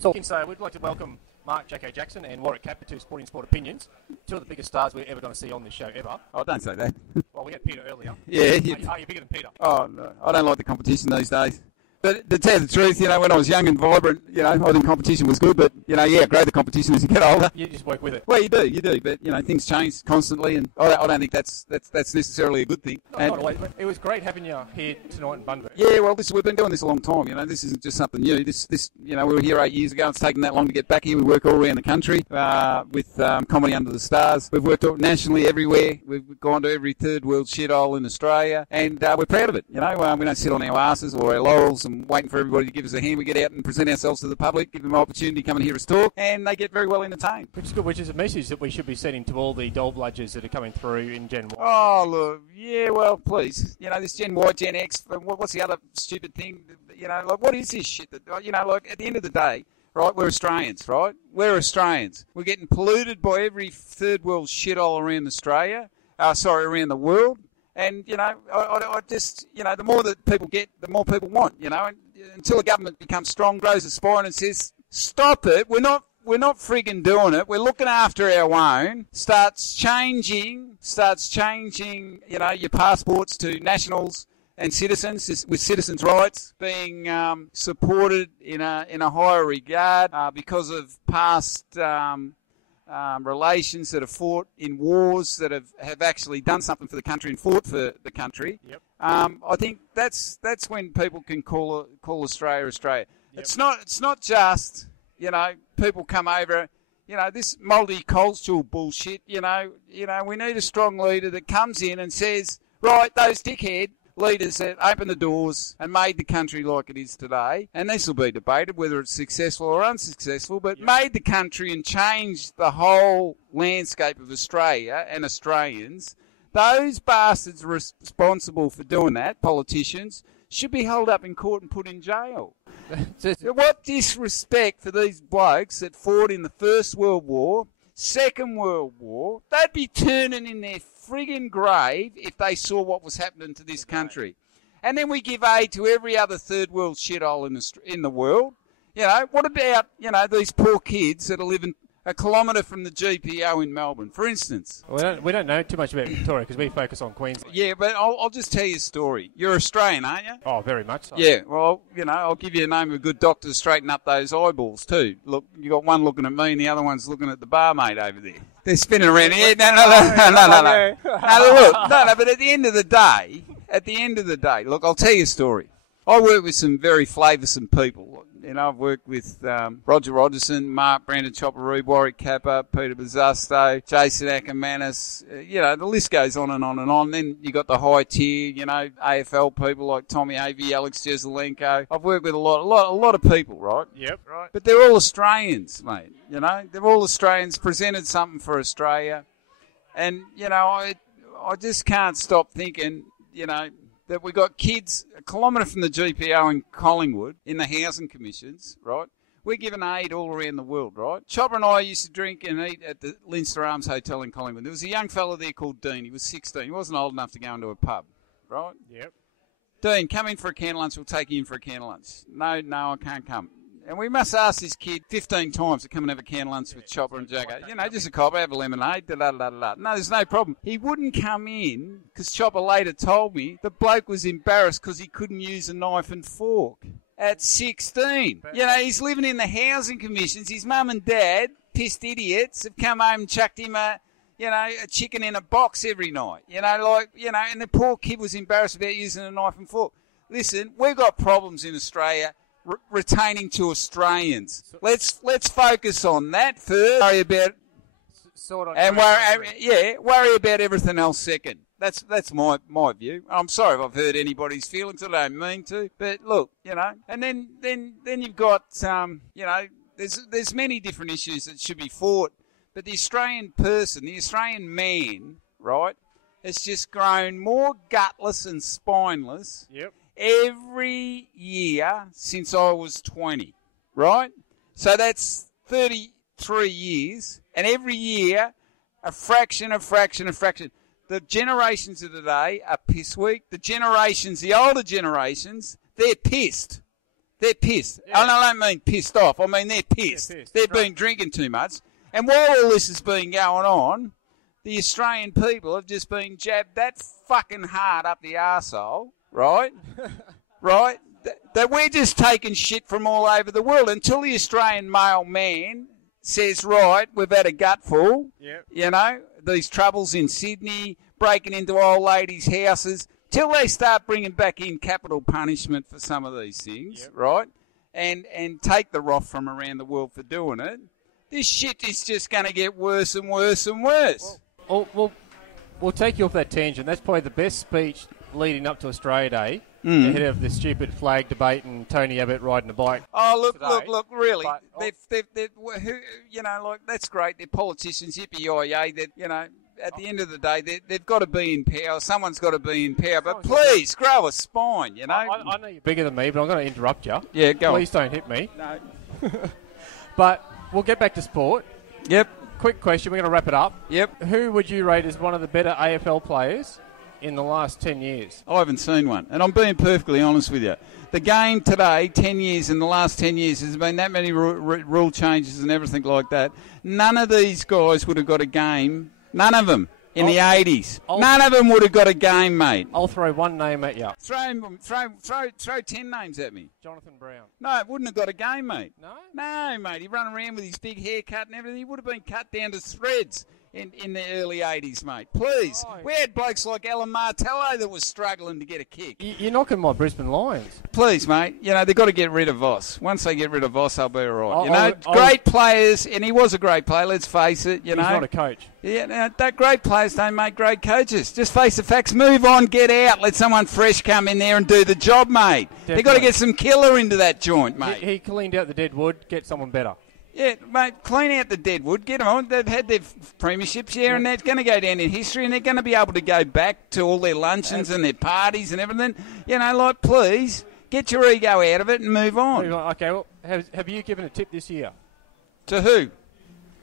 So we'd like to welcome Mark Jacko Jackson and Warwick Capper to Sporting Sport Opinions, two of the biggest stars we're ever going to see on this show ever. Oh, don't say that. Well, we had Peter earlier. Yeah. Are you bigger than Peter? Oh, no. I don't like the competition these days. But to tell you the truth, when I was young and vibrant, I think competition was good. But, grow the competition as you get older. You just work with it. Well, you do. But, things change constantly, and I don't think that's necessarily a good thing. Not always, but it was great having you here tonight in Bunbury. Yeah, well, we've been doing this a long time. This isn't just something new. This, we were here 8 years ago. It's taken that long to get back here. We work all around the country with Comedy Under the Stars. We've worked nationally everywhere. We've gone to every third world shithole in Australia, and we're proud of it. We don't sit on our asses or our laurels and waiting for everybody to give us a hand. We get out and present ourselves to the public, give them an opportunity to come and hear us talk, and they get very well entertained. Which is good, which is a message that we should be sending to all the dole bludgers that are coming through in Gen Y. Oh, look, yeah, well, please. This Gen Y, Gen X, what's the other stupid thing? What is this shit? At the end of the day, right, we're Australians, right? We're Australians. We're getting polluted by every third world shithole around around the world. And, I just, the more that people get, the more people want, and until the government becomes strong, grows a spine and says, stop it, we're not frigging doing it, we're looking after our own, starts changing, your passports to nationals and citizens, with citizens' rights being supported in a higher regard because of past relations that have fought in wars that have actually done something for the country and fought for the country. Yep. I think that's when people can call Australia Australia. Yep. It's not just people come over. This multicultural bullshit. We need a strong leader that comes in and says, right, those dickhead leaders that opened the doors and made the country like it is today, and this will be debated whether it's successful or unsuccessful, but made the country and changed the whole landscape of Australia and Australians, those bastards responsible for doing that, politicians, should be held up in court and put in jail. What disrespect for these blokes that fought in the First World War, Second World War. They'd be turning in their friggin' grave if they saw what was happening to this country. And then we give aid to every other third world shithole in the world. What about, these poor kids that are living a kilometre from the GPO in Melbourne, for instance? We don't know too much about Victoria because we focus on Queensland. Yeah, but I'll just tell you a story. You're Australian, aren't you? Oh, very much so. Yeah, well, I'll give you a name of a good doctor to straighten up those eyeballs too. Look, you got one looking at me and the other one's looking at the barmaid over there. They're spinning around here. No. No, but at the end of the day, look, I'll tell you a story. I work with some very flavoursome people. I've worked with Roger Rogerson, Mark Brandon Chopperoo, Warwick Capper, Peter Bazzasto, Jason Ackermanis. The list goes on and on and on. Then you got the high tier, AFL people like Tommy Avey, Alex Jesaulenko. I've worked with a lot of people, right? Yep, right. But they're all Australians, mate. They're all Australians, presented something for Australia. And, I just can't stop thinking, that we got kids a kilometre from the GPO in Collingwood in the housing commissions, right? We're giving aid all around the world, right? Chopper and I used to drink and eat at the Leinster Arms Hotel in Collingwood. There was a young fella there called Dean. He was 16. He wasn't old enough to go into a pub, right? Yep. Dean, come in for a can of lunch. We'll take you in for a can of lunch. No, I can't come. And we must ask this kid 15 times to come and have a can of lunch with Chopper and Jacko. Just a cop, have a lemonade, da-da-da-da-da. No, there's no problem. He wouldn't come in because Chopper later told me the bloke was embarrassed because he couldn't use a knife and fork at 16. He's living in the housing commissions. His mum and dad, pissed idiots, have come home and chucked him a chicken in a box every night. And the poor kid was embarrassed about using a knife and fork. Listen, we've got problems in Australia retaining to Australians. Let's focus on that first. Worry about worry about everything else second. That's my view. I'm sorry if I've hurt anybody's feelings. I don't mean to, but look, and then you've got there's many different issues that should be fought, but the Australian person, the Australian man, right, has just grown more gutless and spineless. Yep. Every year since I was 20, right? So that's 33 years, and every year a fraction. The generations of today are piss weak. The older generations, they're pissed. They're pissed. Yeah. And I don't mean pissed off. I mean they're pissed. They've been drinking too much. And while all this has been going on, the Australian people have just been jabbed that fucking hard up the arsehole, right? Right? That we're just taking shit from all over the world until the Australian male man says, right, we've had a gutful. Yep. You know, these troubles in Sydney, breaking into old ladies' houses, till they start bringing back in capital punishment for some of these things, right? And take the wrath from around the world for doing it. This shit is just going to get worse and worse and worse. We'll take you off that tangent. That's probably the best speech leading up to Australia Day, ahead of the stupid flag debate and Tony Abbott riding a bike. Oh, today. look, really. But, That's great. They're politicians, yippee-yi-yay. At the end of the day, they've got to be in power. Someone's got to be in power. But please, grow a spine, you know. I know you're bigger than me, but I'm going to interrupt you. Yeah, go Please don't hit me. No. But we'll get back to sport. Yep. Quick question. We're going to wrap it up. Yep. Who would you rate as one of the better AFL players in the last 10 years? I haven't seen one. And I'm being perfectly honest with you. The game today, 10 years, in the last 10 years, there's been that many rule changes and everything like that. None of these guys would have got a game. None of them. In the 80s. None of them would have got a game, mate. I'll throw one name at you. Throw 10 names at me. Jonathan Brown. No, it wouldn't have got a game, mate. No? No, mate. He run around with his big haircut and everything. He would have been cut down to threads in the early 80s, mate. Please. Oh. We had blokes like Alan Martello that was struggling to get a kick. You're knocking my Brisbane Lions. Please, mate. You know, they've got to get rid of Voss. Once they get rid of Voss, they'll be all right. I'll- Great players, and he was a great player, let's face it, you know. He's not a coach. Yeah, that great players don't make great coaches. Just face the facts. Move on, get out. Let someone fresh come in there and do the job, mate. They've got to get some killer into that joint, mate. He cleaned out the dead wood. Get someone better. Yeah, mate, clean out the dead wood. Get them on. They've had their premierships here, and they're going to go down in history, and they're going to be able to go back to all their luncheons and their parties and everything. You know, like, please, get your ego out of it and move on. Okay, well, have you given a tip this year? To who?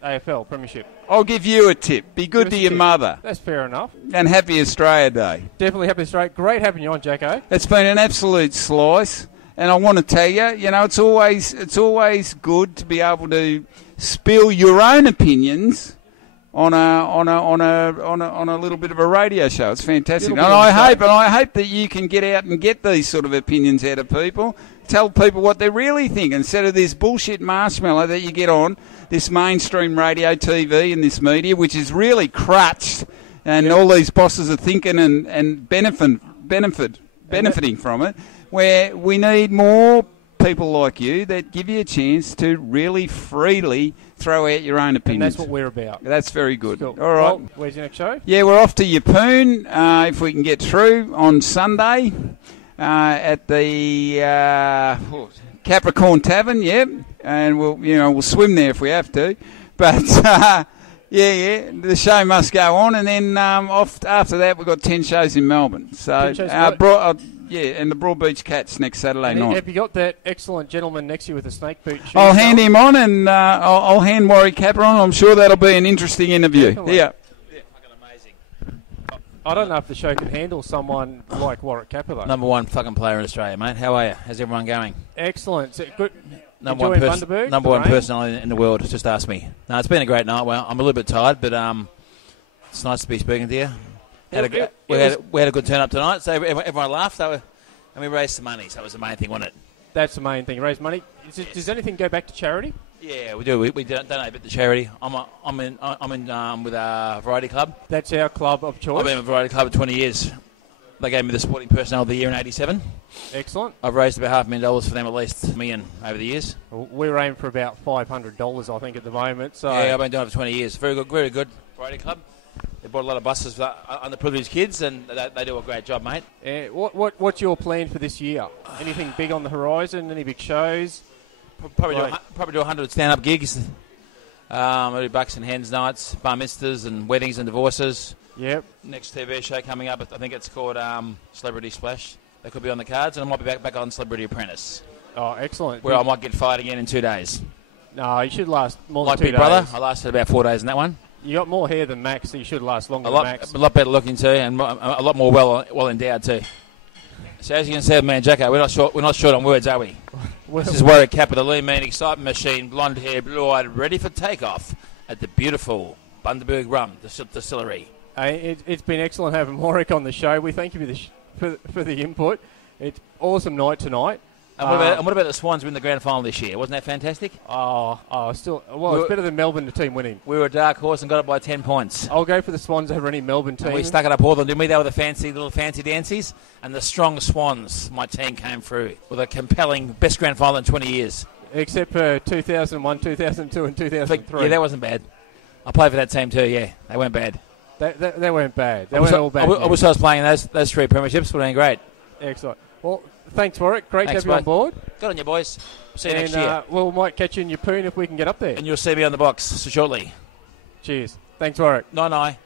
AFL Premiership. I'll give you a tip. Be good to your mother. That's fair enough. And happy Australia Day. Definitely happy Australia. Great having you on, Jacko. It's been an absolute slice. And I want to tell you, you know, it's always good to be able to spill your own opinions on a little bit of a radio show. It's fantastic, and I hope that you can get out and get these sort of opinions out of people. Tell people what they really think instead of this bullshit marshmallow that you get on this mainstream radio, TV, and this media, which is really crutched, and all these bosses are thinking and benefiting from it. Where we need more people like you that give you a chance to really freely throw out your own opinions. And that's what we're about. That's very good. Cool. All right. Well, where's your next show? Yeah, we're off to Yeppoon, if we can get through, on Sunday at the Capricorn Tavern, and we'll swim there if we have to. But yeah, the show must go on, and then after that we've got 10 shows in Melbourne. So and the Broadbeach Cats next Saturday night. Have you got that excellent gentleman next to you with the snake boot shoes? I'll hand him on, and I'll hand Warwick Capper on. I'm sure that'll be an interesting interview. Definitely. Yeah. Yeah, fucking amazing. I don't know if the show can handle someone like Warwick Capper, though. Number one fucking player in Australia, mate. How are you? How's everyone going? Excellent. So, good. Number one personality in the world. Just ask me. No, it's been a great night. Well, I'm a little bit tired, but it's nice to be speaking to you. We had a good turn up tonight, so everyone laughed, and we raised some money, so that was the main thing, wasn't it? That's the main thing. Raise money. Does anything go back to charity? Yeah, we do. We donate a bit to charity. I'm in with a variety club. That's our club of choice. I've been with a variety club for 20 years. They gave me the sporting personnel of the year in '87. Excellent. I've raised about $500,000 for them, at least $1 million over the years. Well, we're aiming for about $500, I think, at the moment. So yeah, I've been doing it for 20 years. Very good variety club. They brought a lot of buses for underprivileged kids, and they do a great job, mate. What's your plan for this year? Anything big on the horizon? Any big shows? Probably do 100 stand-up gigs. I do bucks and hens nights, bar mitzvahs and weddings and divorces. Yep. Next TV show coming up, I think it's called Celebrity Splash. That could be on the cards, and I might be back on Celebrity Apprentice. Oh, excellent. Where I might get fired again in 2 days. No, you should last more like than 2 Big Brother, days. I lasted about 4 days in that one. You got more hair than Max, so you should last longer than Max. A lot better looking too, and a lot more well endowed too. So as you can see, man, Jacko, we're not short on words, are we? This is Warwick Capper, the lean man excitement machine, blonde hair, blue-eyed, ready for takeoff at the beautiful Bundaberg Rum Distillery. It's been excellent having Warwick on the show. We thank you for the input. It's awesome night tonight. And what about the Swans winning the grand final this year? Wasn't that fantastic? It's better than Melbourne, the team winning. We were a dark horse and got it by 10 points. I'll go for the Swans over any Melbourne team. And we stuck it up all of them, didn't we? They were the fancy dancies. And the strong Swans, my team, came through with a compelling best grand final in 20 years. Except for 2001, 2002 and 2003. Yeah, that wasn't bad. I played for that team too, yeah. They weren't bad. They weren't bad. They weren't all bad. I wish I was playing those 3 premierships. Would have been great. Excellent. Well, thanks, Warwick. Great to have you on board. Good on you, boys. See you next year. We might catch you in your poon if we can get up there. And you'll see me on the box shortly. Cheers. Thanks, Warwick. Night.